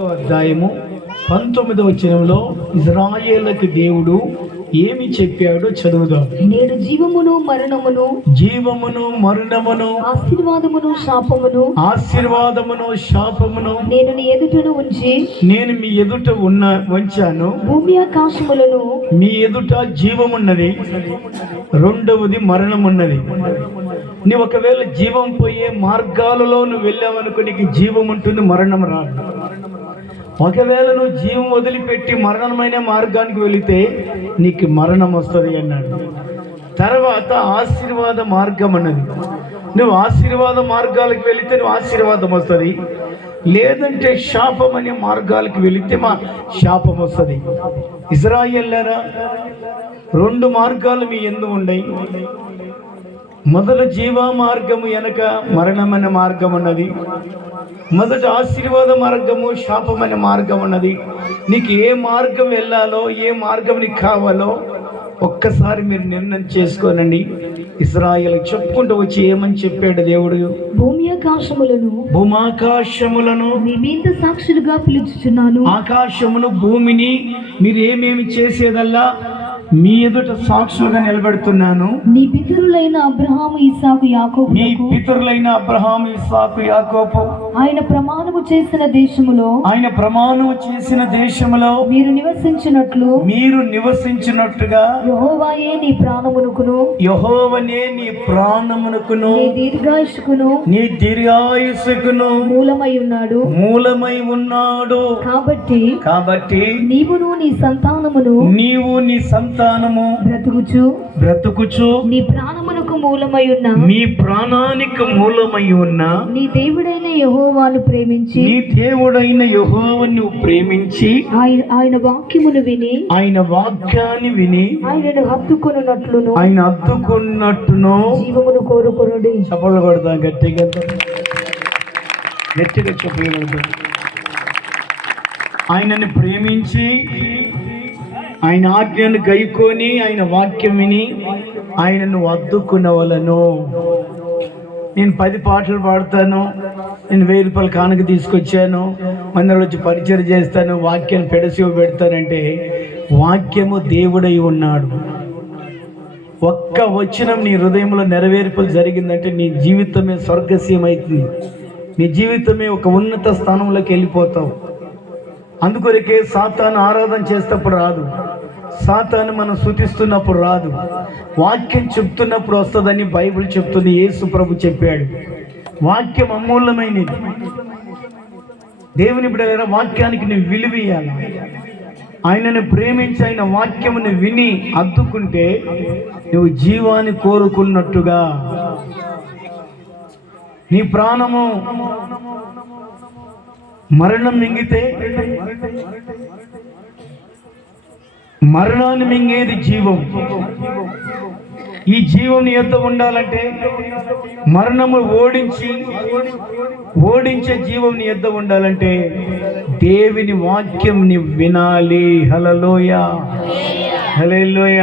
అధ్యాయము పంతొమ్మిదవ వచనంలో ఇజ్రాయేళ్ళకు దేవుడు ఏమి చెప్పాడో చదువుదాం. నేను జీవమును మరణమును జీవమును మరణమును ఆశీర్వాదమును శాపమును ఆశీర్వాదమును శాపమును నేను నీ ఎదుటను ఉంచి నేను మీ ఎదుట ఉన్న వంచాను. భూమి ఆకాశములను మీ ఎదుట జీవమున్నది. రెండవది మరణమున్నది. నీ ఒకవేళ జీవం పోయే మార్గాలలో నువ్వు వెళ్ళావనుకో నీకు జీవం ఉంటుంది మరణం రాదు. ఒకవేళ నువ్వు జీవం వదిలిపెట్టి మరణమైన మార్గానికి వెళితే నీకు మరణం వస్తుంది అన్నాడు. తర్వాత ఆశీర్వాద మార్గం అన్నది. నువ్వు ఆశీర్వాద మార్గాలకు వెళితే నువ్వు ఆశీర్వాదం వస్తుంది. లేదంటే శాపం అనే మార్గాలకు వెళితే మా శాపం వస్తుంది. ఇజ్రాయెల్లారా రెండు మార్గాలు మీ ఎందు ఉండయి మొదట జీవ మార్గము వెనక మరణమైన మార్గం ఉన్నది మొదట ఆశీర్వాద మార్గము శాపమైన మార్గం ఉన్నది నీకు ఏ మార్గం వెళ్ళాలో ఏ మార్గం నీకు కావాలో ఒక్కసారి మీరు నిర్ణయం చేసుకోనండి. ఇస్రాయల్ చెప్పుకుంటూ వచ్చి ఏమని చెప్పాడు దేవుడు? భూమి ఆకాశములను భూమాకాశములను మీ మీద సాక్షులుగా పిలుచుచున్నాను. ఆకాశమును భూమిని మీరు ఏమేమి చేసేదల్లా మీ ఎదుట సాక్షులుగా నిలబెడుతున్నాను. నీ పితరులైన అబ్రహాము ఇసాకు మీ యాకోబులకు పితరులైన అబ్రహాం ఇస్సాకు యాకోబు ఆయన ప్రమాణము చేసిన దేశములో ఆయన ప్రమాణం చేసిన దేశంలో మీరు నివసించినట్లు మీరు నివసించినట్టుగా యెహోవాయే నీ ప్రాణమునకును యహోవనే నీ ప్రాణమునకును నీ దీర్ఘాయుషుకును నీ దీర్ఘాయుసుకును మూలమై ఉన్నాడు. మూలమై ఉన్నాడు. కాబట్టి కాబట్టి నీవును నీ సంతానమును నీవు నీ సంతానము బ్రతుకుచు. బ్రతుకుచు. నీ ప్రాణమునకు మూలమై ఉన్న నీ ప్రాణానికి మూలమై ఉన్న నీ దేవుడైన యెహోవాను ప్రేమించి నీ దేవుడైన యహోవను ప్రేమించి ఆయన ఆయన వాక్యమును విని ఆయన వాక్యాన్ని విని ఆయనను హత్తుకొనున్నట్లును ఆయన అద్దుకున్నట్టును జీవమును కోరుకొనుడి. చప్పలు కొడతాం గట్టిగా. గట్టిగా చెప్పగలుగుతాం ఆయనని ప్రేమించి ఆయన ఆజ్ఞను గైకొని ఆయన వాక్యం విని ఆయనను అద్దుకున్నవలను నేను పది పాటలు పాడతాను నేను వెయ్యి రూపాయలు కానుక తీసుకొచ్చాను మందిరం వచ్చి పరిచయం చేస్తాను వాక్యాన్ని పెడసివ పెడతానంటే వాక్యము దేవుడై ఉన్నాడు. ఒక్క వచనం నీ హృదయంలో నెరవేర్పులు జరిగిందంటే నీ జీవితమే స్వర్గసీయమవుతుంది నీ జీవితమే ఒక ఉన్నత స్థానంలోకి వెళ్ళిపోతావు. అందుకొరకే సాతాను ఆరాధన చేసేటప్పుడు రాదు. సాతాను మనం శృతిస్తున్నప్పుడు రాదు. వాక్యం చెప్తున్నప్పుడు వస్తుందని బైబిల్ చెప్తుంది యేసు ప్రభు చెప్పాడు. వాక్యం అమూల్యమైనది. దేవుని బిడ్డ వాక్యానికి నువ్వు విలువ ఇయ్యాలి. ఆయనను ప్రేమించి ఆయన వాక్యమును విని అద్దుకుంటే నువ్వు జీవాన్ని కోరుకున్నట్టుగా. నీ ప్రాణము మరణం మింగితే మరణాన్ని మింగేది జీవం. ఈ జీవం నీ ఉండాలంటే మరణము ఓడించి ఓడించే జీవం నీ యొద్ద ఉండాలంటే దేవుని వాక్యం ని వినాలి. హలలోయ హలేలోయ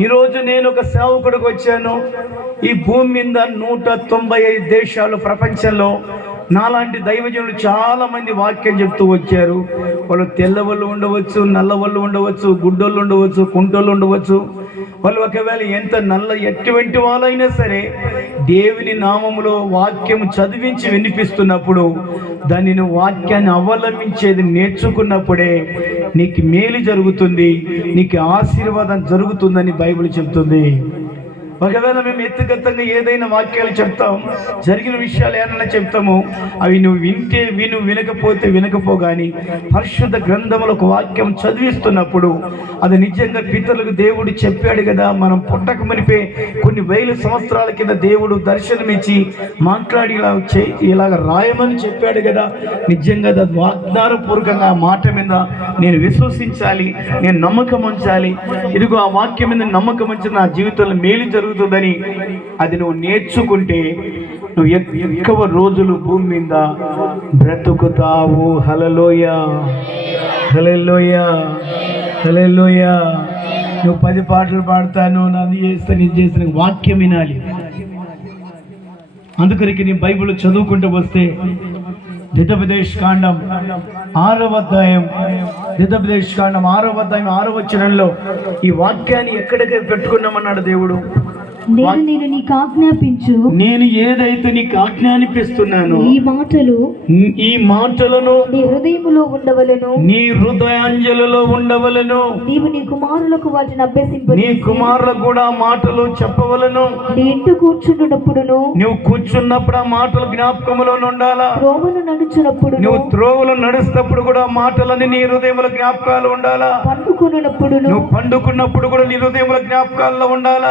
ఈరోజు నేను ఒక సేవకుడికి వచ్చాను. ఈ భూమి మీద నూట తొంభై ఐదు దేశాలు ప్రపంచంలో నాలాంటి దైవజనులు చాలా మంది వాక్యం చెప్తూ వచ్చారు. వాళ్ళు తెల్లవాళ్ళు ఉండవచ్చు నల్లవాళ్ళు ఉండవచ్చు గుడ్డోళ్ళు ఉండవచ్చు కుంటోళ్ళు ఉండవచ్చు. వాళ్ళు ఒకవేళ ఎంత నల్ల ఎటువంటి వాళ్ళైనా సరే దేవుని నామములో వాక్యం చదివించి వినిపిస్తున్నప్పుడు దానిని వాక్యాన్ని అవలంబించేది నేర్చుకున్నప్పుడే నీకు మేలు జరుగుతుంది నీకు ఆశీర్వాదం జరుగుతుందని బైబిల్ చెప్తుంది. ఒకవేళ మేము ఎత్తుగతంగా ఏదైనా వాక్యాలు చెప్తాం జరిగిన విషయాలు ఏమైనా చెప్తాము అవి నువ్వు వింటే విను వినకపోతే వినకపో కానీ పరిశుద్ధ గ్రంథములో ఒక వాక్యం చదివిస్తున్నప్పుడు అది నిజంగా పితరులకు దేవుడు చెప్పాడు కదా మనం పుట్టక మునిపే కొన్ని వేల సంవత్సరాల కింద దేవుడు దర్శనమిచ్చి మాట్లాడి ఇలా చే ఇలాగ రాయమని చెప్పాడు కదా నిజంగా అది వాగ్దానపూర్వకంగా ఆ మాట మీద నేను విశ్వసించాలి నేను నమ్మకం ఉంచాలి. ఇదిగో ఆ వాక్యం మీద నమ్మకం ఉంచి నా జీవితంలో మేలు జరుగుతుందని అది నువ్వు నేర్చుకుంటే నువ్వు ఎక్కువ రోజులు భూమి మీద బ్రతుకుతావు. హలలోయ హలలోయ హలలోయ నువ్వు పది పాటలు పాడతాను నన్ను చేస్తా నేను చేస్తాను వాక్యం వినాలి. అందుకరికి నీ బైబిల్ చదువుకుంటూ వస్తే దితపదేశ్ కాండం ఆరవ అధ్యాయం దితపదేశ్ కాండం ఆరవ అధ్యాయం ఆరవ చరణంలో ఈ వాక్యాన్ని ఎక్కడికి పెట్టుకున్నామన్నాడు దేవుడు? నేను నేను నీకు ఆజ్ఞాపించు. నేను ఏదైతే నీకు ఆజ్ఞానిపిస్తున్నాను ఈ మాటలు ఈ మాటలను నీ హృదయములో ఉండవలెను. నీ హృదయాంజలలో ఉండవలను. నీవు నీ కుమారులకు వాటిని అభ్యసింప నీ కుమారులకు కూడా మాటలు చెప్పవలను. నీ ఇంటి కూర్చుంటున్నప్పుడును నువ్వు కూర్చున్నప్పుడు ఆ మాటలు జ్ఞాపకములో ఉండాలా త్రోవను నడుచునప్పుడును నువ్వు త్రోవలు నడుస్తున్నప్పుడు కూడా మాటలని నీ హృదయముల జ్ఞాపకాలు ఉండాలా? పండుకొనున్నప్పుడును నువ్వు పండుకున్నప్పుడు కూడా నీ హృదయముల జ్ఞాపకాల్లో ఉండాలా?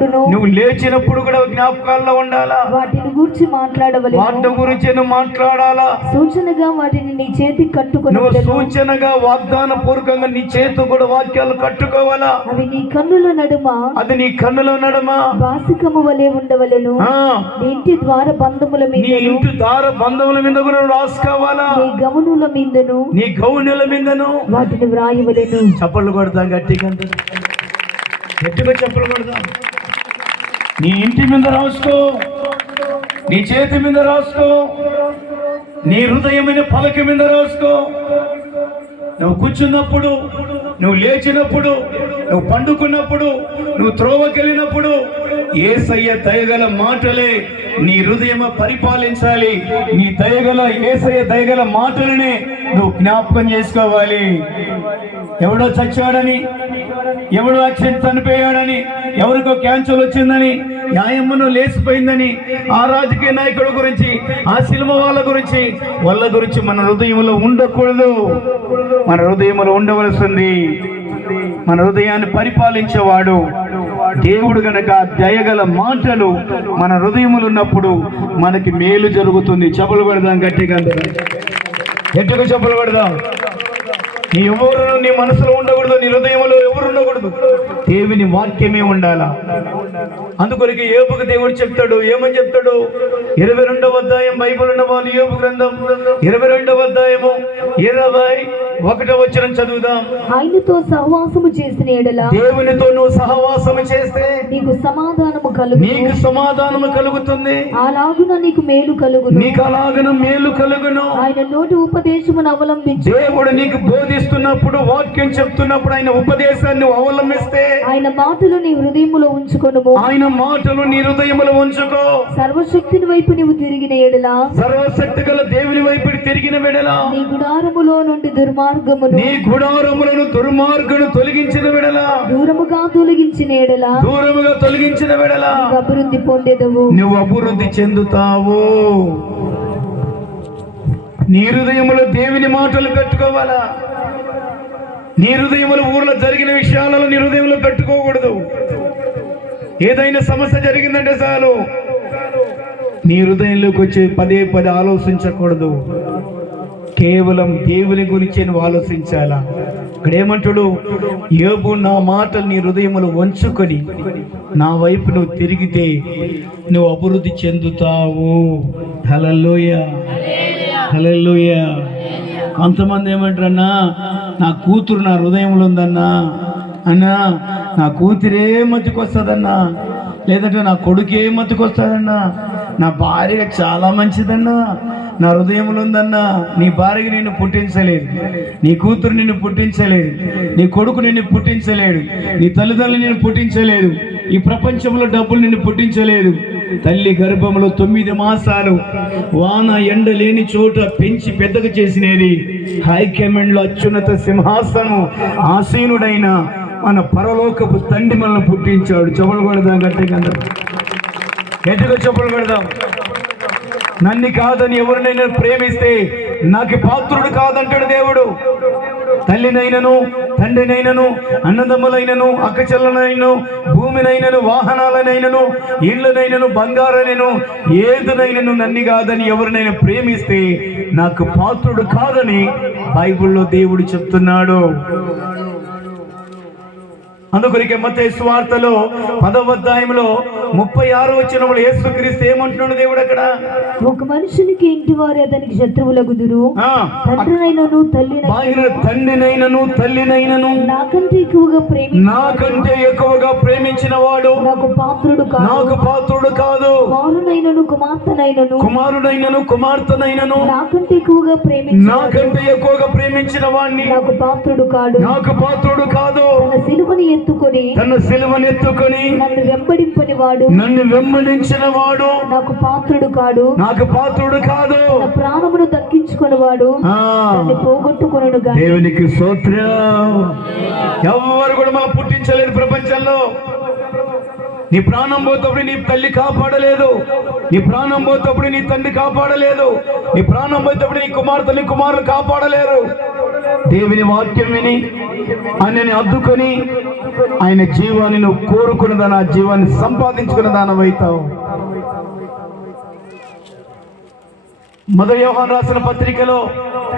లేచినప్పుడును నువ్వు లేచినప్పుడు కూడా జ్ఞాపకాల్లో ఉండాలా? వాటిని గూర్చి మాట్లాడవలెను. వాటి గురించి నువ్వు మాట్లాడాలా? సూచనగా వాటిని నీ చేతికి నువ్వు కట్టుకొనవలెను సూచనగా వాగ్దాన పూర్వకంగా నీ చేతు కూడా వాక్యాలు కట్టుకోవాలా? అవి నీ కన్నుల నడుమ? అది నీ కన్నులో నడమా? బాసికము వలె ఉండవలెను. నీ ఇంటి ద్వార బంధముల నీ మీదను. ఇంటి దార బంధముల మీద కూడా నువ్వు రాసుకోవాలా? నీ గమనుల మీదను. నీ గౌన్యుల మీదను. వాటిని వ్రాయవలెను. చప్పట్లు కొడతాం గట్టిగా. గట్టిగా చప్పలు కొడతాం నీ ఇంటి మీద రాసుకో నీ చేతి మీద రాసుకో నీ హృదయమైన పలక మీద రాసుకో. నువ్వు కూర్చున్నప్పుడు నువ్వు లేచినప్పుడు నువ్వు పండుకున్నప్పుడు నువ్వు త్రోవకెళ్ళినప్పుడు ఏసయ్య దయగల మాటలే నీ హృదయమ పరిపాలించాలి. నీ దయగల ఏసయ్య దయగల మాటలనే నువ్వు జ్ఞాపకం చేసుకోవాలి. ఎవడో చచ్చాడని ఎవడో యాక్సిడెంట్ చనిపోయాడని ఎవరికో క్యాన్సర్ వచ్చిందని న్యాయమ్మను లేచిపోయిందని ఆ రాజకీయ నాయకుడు గురించి ఆ సినిమా వాళ్ళ గురించి వాళ్ళ గురించి మన హృదయంలో ఉండకూడదు. మన హృదయంలో ఉండవలసింది మన హృదయాన్ని పరిపాలించేవాడు. దేవుడు గనక దయగల మాటలు మన హృదయములు ఉన్నప్పుడు మనకి మేలు జరుగుతుంది. చెప్పులు పెడదాం గట్టిగా. ఎట్టుకు చెప్పులు పెడదాం నీ ఎవరు నీ మనసులో ఉండకూడదు నీ హృదయంలో ఎవరు ఉండకూడదు. దేవుని వాక్యమే ఉండాలా? అందుకొరికి ఏపుకు దేవుడు చెప్తాడు. ఏమని చెప్తాడు? ఇరవై రెండవ అధ్యాయం బైబుల్ ఉన్న వాళ్ళు ఏపు గ్రంథం? ఇరవై రెండవ అధ్యాయము ఇరవై ఒకటో వచ్చిన చదువుదాం. ఆయనతో సహవాసము చేసిన ఎడల దేవునితో నువ్వు సహవాసము చేస్తే నీకు సమాధానము కలుగు నీకు సమాధానము కలుగుతుంది. అలాగున నీకు మేలు కలుగును. నీకు అలాగన మేలు కలుగును. ఆయన నోటి ఉపదేశమును అవలంబించి. దేవుడు నీకు బోధిస్తున్నప్పుడు వాక్యం చెప్తున్నప్పుడు ఆయన ఉపదేశాన్ని అవలంబిస్తే ఆయన మాటలు నీ హృదయములో ఉంచుకొనుము. ఆయన మాటలు నీ హృదయములో ఉంచుకో. సర్వశక్తిని వైపు నీవు తిరిగిన ఎడల సర్వశక్తి గల దేవుని వైపు తిరిగిన వెడల నీ గుడారములో నుండి దుర్మార్గమును నీ గుడారములను దుర్మార్గును తొలగించిన వెడల. దూరముగా తొలగించిన ఎడల. దూరముగా తొలగించిన వెడల. అభివృద్ధి పొందెదవు. నువ్వు అభివృద్ధి చెందుతావు. నీ హృదయములో దేవుని మాటలు పెట్టుకోవాలా? నీ హృదయములో ఊర్లో జరిగిన విషయాలలో నీ హృదయంలో పెట్టుకోకూడదు. ఏదైనా సమస్య జరిగిందంటే చాలు. నీ హృదయంలోకి వచ్చి పదే పదే ఆలోచించకూడదు. కేవలం దేవుని గురించి నువ్వు ఆలోచించాలా? ఇక్కడ ఏమంటాడు ఏబు నా మాటలు నీ హృదయములు వంచుకొని నా వైపు నువ్వు తిరిగితే నువ్వు అభివృద్ధి చెందుతావు. హలల్లోయ. హలలోయ కొంతమంది ఏమంటారన్నా నా కూతురు నా హృదయంలో ఉందన్నా అన్నా నా కూతురే మతికొస్తుందన్నా లేదంటే నా కొడుకే మతికొస్తాడన్నా నా భార్య చాలా మంచిదన్నా నా హృదయంలో ఉందన్నా నీ భార్యకి నిన్ను పుట్టించలేదు. నీ కూతురు నిన్ను పుట్టించలేదు. నీ కొడుకు నిన్ను పుట్టించలేడు నీ తల్లిదండ్రులు నిన్ను పుట్టించలేదు. ఈ ప్రపంచంలో డబ్బులు నిన్ను పుట్టించలేదు. తల్లి గర్భంలో తొమ్మిది మాసాలు వాన ఎండ లేని చోట పెంచి పెద్దగా చేసినది హైకమాండ్లో అత్యున్నత సింహాసనం ఆసీనుడైన మన పరలోకపు తండ్రి మనల్ని పుట్టించాడు. చెప్పులు కొడదాం గట్టిగా అందరూ. గట్టిగా చెప్పులు కొడదాం. నన్ను కాదని ఎవరినైనా ప్రేమిస్తే నాకు పాత్రుడు కాదంటాడు దేవుడు. తల్లినైనను తండ్రినైనను అన్నదమ్ములైనను అక్కచెల్లనైనను భూమినైనను వాహనాలనైనను ఇళ్ళనైనను బంగారనైను ఏదునైనను నన్ని కాదని ఎవరినైనా ప్రేమిస్తే నాకు పాత్రుడు కాదని బైబిల్లో దేవుడు చెప్తున్నాడు. అందుకొరికే మత స్వార్థలో పదవ అధ్యాయంలో ముప్పై ఆరు వచ్చినప్పుడు యేసుక్రీస్తు ఏమంటున్నాడు దేవుడు అక్కడ? ఒక మనుషునికి ఇంటి వారు అతనికి శత్రువులగుదురు ఆ, తండ్రినైనను తల్లినైనా తండ్రినైనను తల్లినైనను. నాకంటే ఎక్కువగా ప్రేమి నాకంటే ఎక్కువగా ప్రేమించిన వాడు నాకు పాత్రుడు కాదు. నాకు పాత్రుడు కాదు. కుమారునైనను కుమార్తెనైనను కుమారుడైనను కుమార్తెనైనను. నాకంటే ఎక్కువగా ప్రేమి నాకంటే ఎక్కువగా ప్రేమించిన వాణ్ణి నాకు పాత్రుడు కాడు. నాకు పాత్రుడు కాదు. తన సిలువని ఎత్తుకొని తన సిలువనెత్తుకొని నన్ను వెంబడింపని వాడు. నన్ను వెంబడించిన వాడు. నాకు పాత్రుడు కాడు. నాకు పాత్రుడు కాదు. ప్రాణమును దక్కించుకుని వాడు. ఆ. నన్ను పోగొట్టుకొనును గాని. దేవునికి స్తోత్రం. ఎవరు కూడా మనం పుట్టించలేదు ప్రపంచంలో. నీ ప్రాణం పోతప్పుడు నీ తల్లి కాపాడలేదు. నీ ప్రాణం పోతప్పుడు నీ తండ్రి కాపాడలేదు. నీ ప్రాణం పోతప్పుడు నీ కుమార్తె నీ కుమారులు కాపాడలేరు. దేవుని వాక్యం విని ఆయనని అద్దుకొని ఆయన జీవాన్ని నువ్వు కోరుకున్నదాని ఆ జీవాన్ని సంపాదించుకున్న దానమవుతావు మొదటి వ్యవహారం రాసిన పత్రికలో